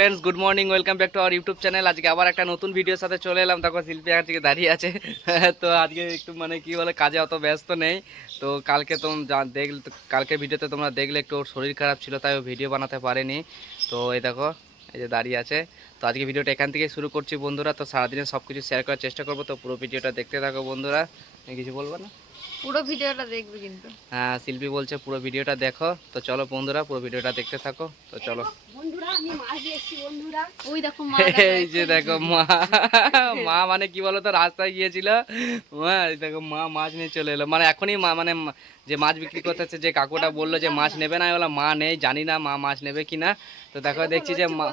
Friends good morning welcome back to our YouTube channel আজকে আবার একটা নতুন ভিডিওর সাথে চলে এলাম। তখন শিল্পী আজকে দাঁড়িয়ে আছে। তো আজকে একটু মানে কি বলে, কাজে অত ব্যস্ত নেই। তো কালকে তো দেখলে কালকে ভিডিওতে তোমরা দেখলে একটু ওর শরীর খারাপ ছিল, তাই ও ভিডিও বানাতে পারেনি। তো এই দেখো, এই যে দাঁড়িয়ে আছে। তো আজকে ভিডিওটা এখান থেকে শুরু করছি বন্ধুরা। তো সারাদিনে সব কিছু শেয়ার করার চেষ্টা করব। তো পুরো ভিডিওটা দেখতে থাকো বন্ধুরা। কিছু বলব না? পুরো ভিডিওটা দেখবে কিন্তু। হ্যাঁ শিল্পী বলছে পুরো ভিডিওটা দেখো। তো চলো বন্ধুরা পুরো ভিডিওটা দেখতে থাকো। তো চলো। ওই দেখো মা এই যে দেখো মা মা মানে কি বলতো রাস্তায় গিয়েছিল। মা এই দেখো মা মাছ নিয়ে চলে এলো। মানে এখনই মা মানে যে মাছ বিক্রি করতেছে যে কাকুটা বলল যে মাছ নেবে না আমি বললাম মা নেই জানি না মা মাছ নেবে কি না তো দেখো দেখছি যে মা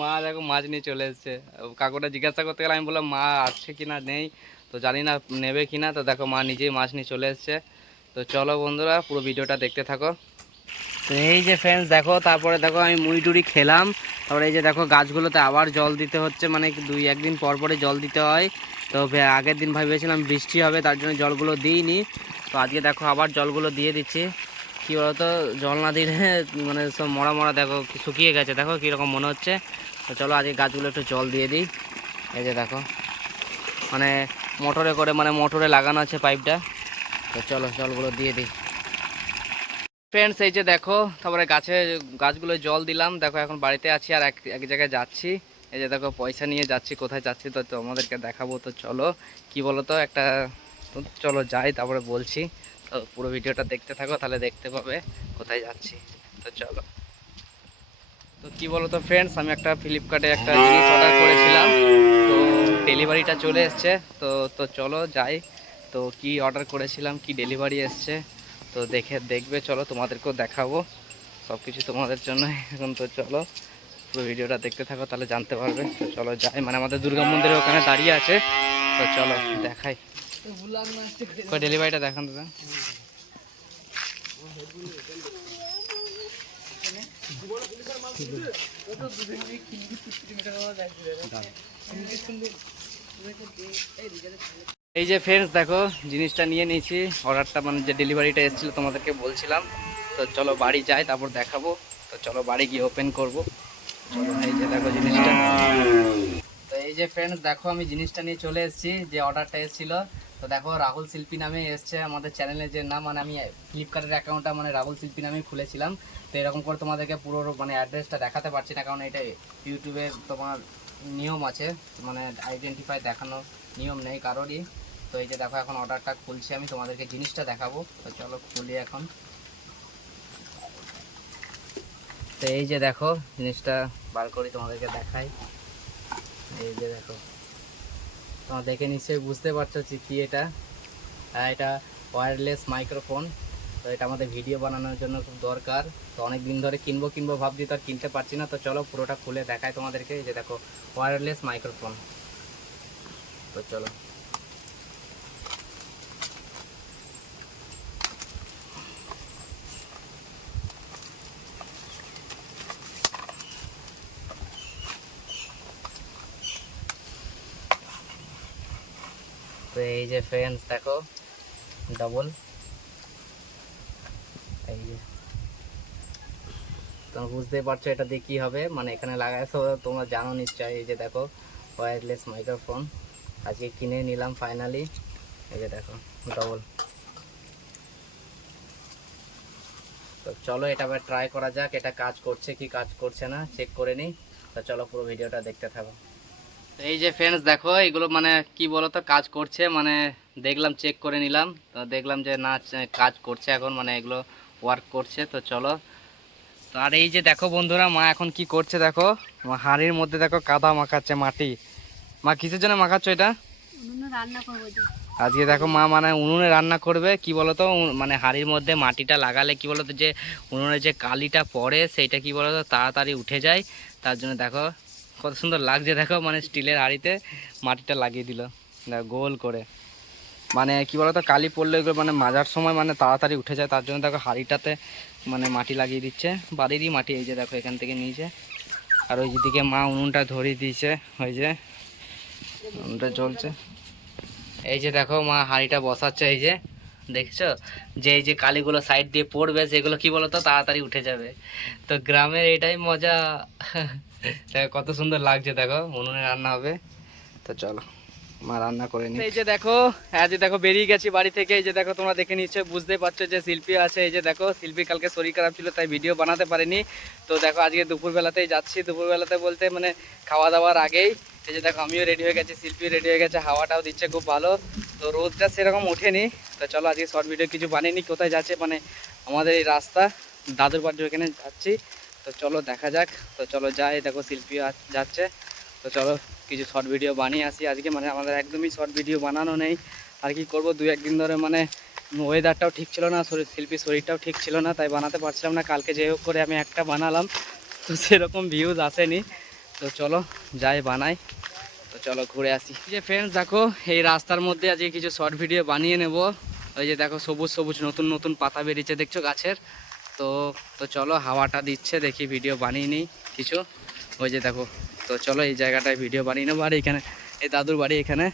মা দেখো মাছ নিয়ে চলে এসছে। কাকুটা জিজ্ঞাসা করতে গেলে আমি বললাম মা আসছে কি না নেই তো জানি না নেবে কি না তো দেখো মা নিজেই মাছ নিয়ে চলে এসছে। তো চলো বন্ধুরা পুরো ভিডিওটা দেখতে থাকো। তো এই যে ফ্রেন্ডস দেখো তারপরে দেখো আমি মুড়ি টুড়ি খেলাম। তারপরে এই যে দেখো গাছগুলোতে আবার জল দিতে হচ্ছে মানে দুই একদিন পর পরে জল দিতে হয়। তো আগের দিন ভেবেছিলাম বৃষ্টি হবে তার জন্য জলগুলো দিইনি। তো আজকে দেখো আবার জলগুলো দিয়ে দিচ্ছি। কী বলতো, জল না দিলে মানে সব মরা মরা দেখো শুকিয়ে গেছে। দেখো কীরকম মনে হচ্ছে। তো চলো আজকে গাছগুলো একটু জল দিয়ে দিই। এই যে দেখো। মানে মোটরে করে মানে মোটরে লাগানো আছে পাইপটা। তো চলো জলগুলো দিয়ে দিই। ফ্রেন্ডস এই যে দেখো, তারপরে গাছে গাছগুলো জল দিলাম। দেখো এখন বাড়িতে আছি আর এক এক জায়গায় যাচ্ছি। এই যে দেখো, পয়সা নিয়ে যাচ্ছি, কোথায় যাচ্ছি তো তোমাদেরকে দেখাবো। তো চলো, কি বলো তো একটা চলো যাই, তারপরে বলছি। তো পুরো ভিডিওটা দেখতে থাকো, তাহলে দেখতে পাবে কোথায় যাচ্ছি। তো চলো। তো কি বলো তো ফ্রেন্ডস আমি একটা ফ্লিপকার্টে একটা জিনিস অর্ডার করেছিলাম, তো ডেলিভারিটা চলে এসছে। তো তো চলো যাই। তো কি অর্ডার করেছিলাম, কি ডেলিভারি এসছে, তো দেখে, দেখবে, চলো তোমাদেরকেও দেখাবো। সব কিছু তোমাদের জন্য। এখন তো চলো, পুরো ভিডিওটা দেখতে থাকো, তাহলে জানতে পারবে। তো চলো যাই। মানে আমাদের দুর্গা মন্দিরের ওখানে দাঁড়িয়ে আছে। তো চলো, দেখাই। ডেলিভারিটা দেখান দাদা এই যে ফ্রেন্ডস দেখো, জিনিসটা নিয়ে নিয়েছি। অর্ডারটা মানে যে ডেলিভারিটা এসেছিল তোমাদেরকে বলছিলাম। তো চলো বাড়ি যাই, তারপর দেখাবো। তো চলো বাড়ি গিয়ে ওপেন করব। চলো, এই যে দেখো জিনিসটা। তো এই যে ফ্রেন্ডস দেখো, আমি জিনিসটা নিয়ে চলে এসেছি, যে অর্ডারটা এসেছিল। তো দেখো, রাহুল শিল্পী নামে এসছে আমাদের চ্যানেলের যে নাম মানে আমি ফ্লিপকার্টের অ্যাকাউন্টটা মানে রাহুল শিল্পী নামেই খুলেছিলাম। তো এরকম করে তোমাদেরকে পুরো মানে অ্যাড্রেসটা দেখাতে পারছি না, কারণ এটা ইউটিউবে তোমার নিয়ম আছে মানে আইডেন্টিফাই দেখানো নিয়ম নেই কারোরই। তো এই যে দেখো, এখন অর্ডারটা খুলছি আমি, তোমাদেরকে জিনিসটা দেখাবো। তো চলো, খুলি এখন। তো এই যে দেখো, জিনিসটা বার করি তোমাদেরকে দেখাই। এই যে দেখো। তোমরা দেখে নিশ্চয়ই বুঝতে পারছ যে কী এটা। হ্যাঁ এটা ওয়্যারলেস মাইক্রোফোন তো এটা আমাদের ভিডিও বানানোর জন্য খুব দরকার। তো অনেক দিন ধরে কিনবো কিনবো, ভাবছি তো আর কিনতে পারছি না। তো চলো পুরোটা খুলে দেখায় তোমাদেরকে। যে দেখো ওয়্যারলেস মাইক্রোফোন তো চলো। তো এই যে ফ্রেন্ডস দেখো ডবল এই যে। তোমরা বুঝতেই পারছ এটা দিয়ে কী হবে। মানে এখানে লাগাইছো তোমরা জানো নিশ্চয়ই। এই যে দেখো ওয়্যারলেস মাইক্রোফোন আজকে কিনে নিলাম ফাইনালি এই যে দেখো ডবল তো চলো, এটা আবার ট্রাই করা যাক, এটা কাজ করছে কি কাজ করছে না চেক করে নিই। তো চলো পুরো ভিডিওটা দেখতে থাকো। তো এই যে ফ্রেন্ডস দেখো এগুলো মানে কি বলতো কাজ করছে মানে দেখলাম চেক করে নিলাম। তো দেখলাম যে না কাজ করছে এখন মানে এগুলো ওয়ার্ক করছে তো চলো। তো আর এই যে দেখো বন্ধুরা মা এখন কি করছে দেখো? হাঁড়ির মধ্যে দেখো কাদা মাখাচ্ছে মাটি। মা কিসের জন্য মাখাচ্ছ এটা? রান্না করব আজকে দেখো মা মানে উনুনে রান্না করবে কি বলতো মানে হাঁড়ির মধ্যে মাটিটা লাগালে কি বলতো যে উনুনে যে কালিটা পড়ে সেইটা কি বলতো তাড়াতাড়ি উঠে যায়। তার জন্য দেখো কত সুন্দর লাগছে, দেখো মানে স্টিলের হাঁড়িতে মাটিটা লাগিয়ে দিল। গোল করে। মানে কি বলতো, কালি পড়লে এগুলো মানে মাজার সময় মানে তাড়াতাড়ি উঠে যায়, তার জন্য দেখো হাঁড়িটাতে মানে মাটি লাগিয়ে দিচ্ছে। বাড়িরই মাটি, এই যে দেখো, এখান থেকে নিয়েছে। আর ওই দিকে মা উনুনটা ধরিয়ে দিয়েছে, ওই যে উনুনটা জ্বলছে। এই যে দেখো, মা হাঁড়িটা বসাচ্ছে, এই যে। দেখছ? যে এই যে কালিগুলো সাইড দিয়ে পড়বে, সেগুলো কি বলতো? তাড়াতাড়ি উঠে যাবে। তো গ্রামের এটাই মজা। দেখো, কত সুন্দর লাগছে, দেখো। উনুনে রান্না হবে। তো চলো, মা রান্না করে নি এই যে দেখো হ্যাঁ যে দেখো, বেরিয়ে গেছি বাড়ি থেকে। এই যে দেখো, তোমরা দেখে নিচ্ছে, বুঝতে পারছ যে শিল্পী আছে। এই যে দেখো, শিল্পী কালকে শরীর খারাপ ছিল, তাই ভিডিও বানাতে পারিনি। তো দেখো, আজকে দুপুরবেলাতেই যাচ্ছি। দুপুরবেলাতে বলতে মানে খাওয়া দাওয়ার আগেই। এই যে দেখো, আমিও রেডি হয়ে গেছি শিল্পী রেডি হয়ে গেছে, হাওয়াটাও দিচ্ছে খুব ভালো। তো রোদটা সেরকম ওঠেনি। তো চলো আজকে শর্ট ভিডিও কিছু বানিয়ে কোথায় যাচ্ছে মানে আমাদের এই রাস্তা, দাদুর বাড়ির ওখানে যাচ্ছি। তো চলো দেখা যাক, তো চলো যাই, দেখো শিল্পী যাচ্ছে। তো চলো কিছু শর্ট ভিডিও বানিয়ে আসি আজকে মানে আমাদের একদমই শর্ট ভিডিও বানানো নেই। আর কি করব, দু একদিন ধরে মানে ওয়েদারটাও ঠিক ছিল না, শরীর শিল্পীর শরীরটাও ঠিক ছিল না, তাই বানাতে পারছিলাম না। কালকে যে হোক করে আমি একটা বানালাম, তো সেরকম ভিউজ আসেনি। তো চলো যাই বানাই। চলো ঘুরে আসি। যে ফ্রেন্ডস দেখো, এই রাস্তার মধ্যে আজকে কিছু শর্ট ভিডিও বানিয়ে নেব। ওই যে দেখো, সবুজ সবুজ, নতুন নতুন পাতা বেরিয়েছে, দেখছ গাছের? তো তো চলো, হাওয়াটা দিচ্ছে, দেখি ভিডিও বানিয়ে নিই কিছু। ওই যে দেখো, তো চলো, এই জায়গাটায় ভিডিও বানিয়ে নেব। আর এখানে, এই দাদুর বাড়ি এখানে।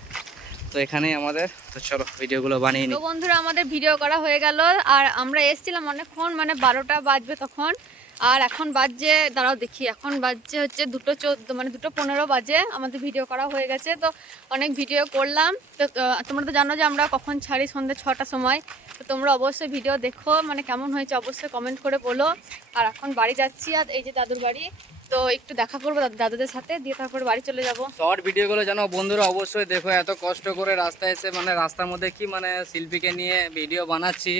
তো এখানেই আমাদের। তো চলো ভিডিওগুলো বানিয়ে নিই। বন্ধুরা আমাদের ভিডিও করা হয়ে গেল। আর আমরা এসেছিলাম অনেকক্ষণ মানে বারোটা বাজবে তখন। আর এখন বাজছে দাঁড়াও দেখি এখন বাজছে হচ্ছে দুটো চোদ্দ মানে দুটো পনেরো বাজে। আমাদের ভিডিও করা হয়ে গেছে তো অনেক ভিডিও করলাম। তো তোমরা তো জানো যে আমরা কখন ছাড়ি সন্ধ্যে ছটার সময়। তো তোমরা অবশ্যই ভিডিও দেখো মানে কেমন হয়েছে অবশ্যই কমেন্ট করে বলো। আর এখন বাড়ি যাচ্ছি আর এই যে দাদুর বাড়ি। তো একটু দেখা করব দাদু- দাদুদের সাথে, দিয়ে তারপর বাড়ি চলে যাব। শর্ট ভিডিওগুলো জানো বন্ধুরা অবশ্যই দেখো, এত কষ্ট করে রাস্তায় এসে মানে রাস্তার মধ্যে কি মানে শিল্পীকে নিয়ে ভিডিও বানাচ্ছি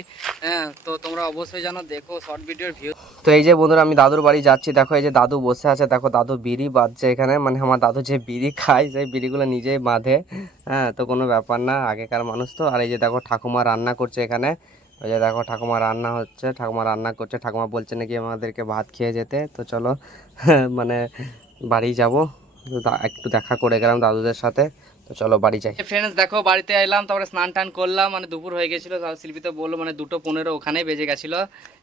হ্যাঁ তো তোমরা অবশ্যই জানো দেখো শর্ট ভিডিওর ভিউ। তো এই যে বন্ধুরা, আমি দাদুর বাড়ি যাচ্ছি, দেখো এই যে দাদু বসে আছে, দেখো দাদু বিড়ি বাঁধছে এখানে মানে আমার দাদু যে বিড়ি খায়, সেই বিড়িগুলো নিজেই বাঁধে হ্যাঁ তো কোনো ব্যাপার না, আগেকার মানুষ তো, আর এই যে দেখো ঠাকুমা রান্না করছে এখানে ওই যে দেখো ঠাকুমা রান্না হচ্ছে, ঠাকুমা রান্না করছে, ঠাকুমা বলছে নাকি আমাদেরকে ভাত খেয়ে যেতে। তো চলো মানে বাড়ি যাব। একটু দেখা করে গেলাম দাদুদের সাথে। তো চলো বাড়ি যাই। ফ্রেন্ডস দেখো বাড়িতে এলাম তারপরে স্নান টান করলাম মানে দুপুর হয়ে গেছিল তারপর শিল্পী তো বলল মানে দুটো পনেরো ওখানেই বেজে গেছিল।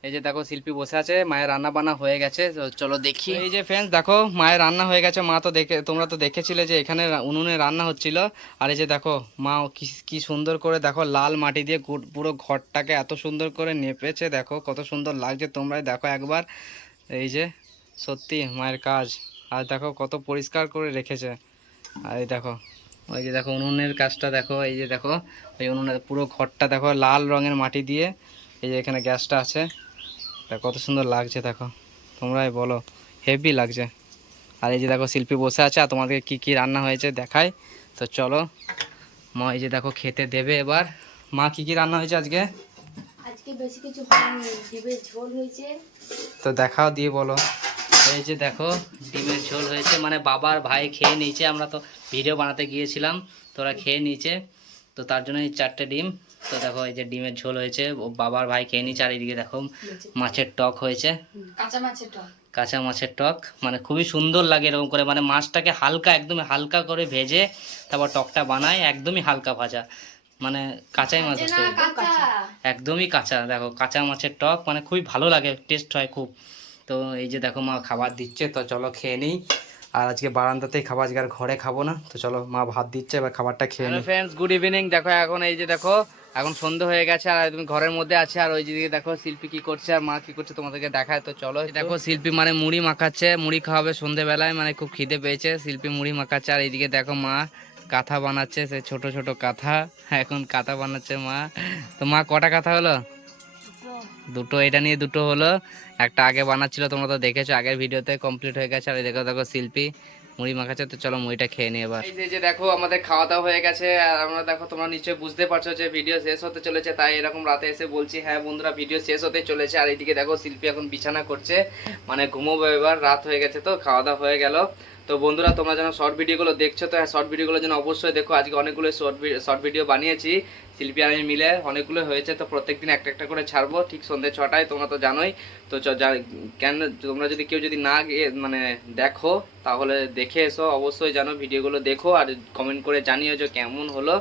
এই যে দেখো শিল্পী বসে আছে মায়ের রান্না বান্না হয়ে গেছে তো চলো দেখি। এই যে ফ্রেন্ডস দেখো মায়ের রান্না হয়ে গেছে মা তো দেখে তোমরা তো দেখেছিলে যে এখানে উনুনে রান্না হচ্ছিল। আর এই যে দেখো মা কি কি সুন্দর করে দেখো লাল মাটি দিয়ে পুরো ঘরটাকে এত সুন্দর করে নেপেছে দেখো কত সুন্দর লাগছে তোমরাই দেখো একবার। এই যে সত্যি মায়ের কাজ আর দেখো কত পরিষ্কার করে রেখেছে। আর এই দেখো ওই যে দেখো উনুনের কাজটা দেখো এই যে দেখো ওই উনুনের পুরো ঘরটা দেখো লাল রঙের মাটি দিয়ে এই যে এখানে গ্যাসটা আছে। কত সুন্দর লাগছে দেখো। তোমরাই বলো হেভি লাগছে। আর এই যে দেখো শিল্পী বসে আছে আর তোমাদেরকে কি কি রান্না হয়েছে দেখাই। তো চলো মা এই যে দেখো খেতে দেবে এবার। মা কি কি রান্না হয়েছে আজকে? আজকে বেশি কিছু ডিমের ঝোল হয়েছে। তো দেখাও দিয়ে বলো। এই যে দেখো ডিমের ঝোল হয়েছে মানে বাবার ভাই খেয়ে নিয়েছে আমরা তো ভিডিও বানাতে গিয়েছিলাম তোরা খেয়ে নিয়েছে। তো তার জন্য এই চারটে ডিম। তো দেখো এই যে ডিমের ঝোল হয়েছে ও বাবার ভাই খেয়ে নিয়েছে আর এদিকে দেখো মাছের টক হয়েছে। কাঁচা মাছের টক। কাঁচা মাছের টক মানে খুবই সুন্দর লাগে এরকম করে মানে মাছটাকে হালকা একদমই হালকা করে ভেজে তারপর টকটা বানায় একদমই হালকা ভাজা। মানে কাঁচাই মাছ হচ্ছে একদমই কাঁচা দেখো কাঁচা মাছের টক মানে খুবই ভালো লাগে টেস্ট হয় খুব। তো এই যে দেখো মা খাবার দিচ্ছে তো চলো খেয়ে নিই। আর আজকে বারান্দাতেই খাব আজকে আর ঘরে খাব না। তো চলো মা ভাত দিচ্ছে এবার খাবারটা খেয়ে নিই। ফ্রেন্ডস গুড ইভিনিং দেখো এখন এই যে দেখো এখন সন্ধ্যে হয়ে গেছে আর তুমি ঘরের মধ্যে আছে আর ওই দিকে দেখো শিল্পী কি করছে আর মা কি করছে তোমাদেরকে দেখায়। তো চলো দেখো শিল্পী মানে মুড়ি মাখাচ্ছে মুড়ি খাওয়াবে সন্ধ্যেবেলায় মানে খুব খিদে পেয়েছে। শিল্পী মুড়ি মাখাচ্ছে আর এইদিকে দেখো মা কাঁথা বানাচ্ছে সে ছোট ছোট কাঁথা। এখন কাঁথা বানাচ্ছে মা। তো মা কটা কাঁথা হলো? দুটো এটা নিয়ে দুটো হলো। একটা আগে বানাচ্ছিল, তোমরা তো দেখেছ, আগের ভিডিওতে কমপ্লিট হয়ে গেছে। আর দেখো দেখো শিল্পী মুড়ি মাখাচ্ছে, তো চলো মুড়িটা খেয়ে নিই এবার। এই যে দেখো, আমাদের খাওয়া দাওয়া হয়ে গেছে, আর আমরা দেখো, তোমরা নিশ্চয়ই বুঝতে পারছ যে ভিডিও শেষ হতে চলেছে, তাই এরকম রাতে এসে বলছি হ্যাঁ বন্ধুরা, ভিডিও শেষ হতে চলেছে। আর এইদিকে দেখো, শিল্পী এখন বিছানা করছে মানে ঘুমোবো এবার, রাত হয়ে গেছে তো খাওয়া দাওয়া হয়ে গেল। তো বন্ধুরা, তোমরা যেন শর্ট ভিডিওগুলো দেখছ, তো হ্যাঁ শর্ট ভিডিওগুলো যেন অবশ্যই দেখো। আজকে অনেকগুলো শর্ট শর্ট ভিডিও বানিয়েছি। শিল্পী আমি মিলে অনেকগুলো হয়েছে, তো প্রত্যেক দিন একটা একটা করে ছাড়বো। ঠিক সন্ধ্যে ছটায়, তোমরা তো জানোই। তো কেন, তোমরা যদি কেউ যদি না মানে দেখো, তাহলে দেখে এসো। অবশ্যই জানো ভিডিওগুলো দেখো আর কমেন্ট করে জানিও যে কেমন হলো।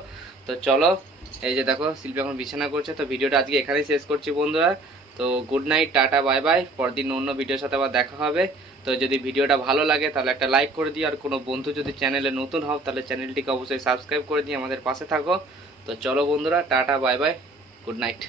তো চলো, এই যে দেখো, শিল্পী এখন বিছানা করছে। তো ভিডিওটা আজকে এখানেই শেষ করছি বন্ধুরা। তো good night tata bye bye পরদিন অন্য ভিডিওর সাথে আবার দেখা হবে। তো যদি ভিডিওটা ভালো লাগে, তাহলে একটা লাইক করে দিও। আর কোনো বন্ধু যদি চ্যানেলে নতুন হও, তাহলে চ্যানেলটিকে অবশ্যই সাবস্ক্রাইব করে দিয়ে আমাদের পাশে থাকো। তো চলো বন্ধুরা, tata bye bye good night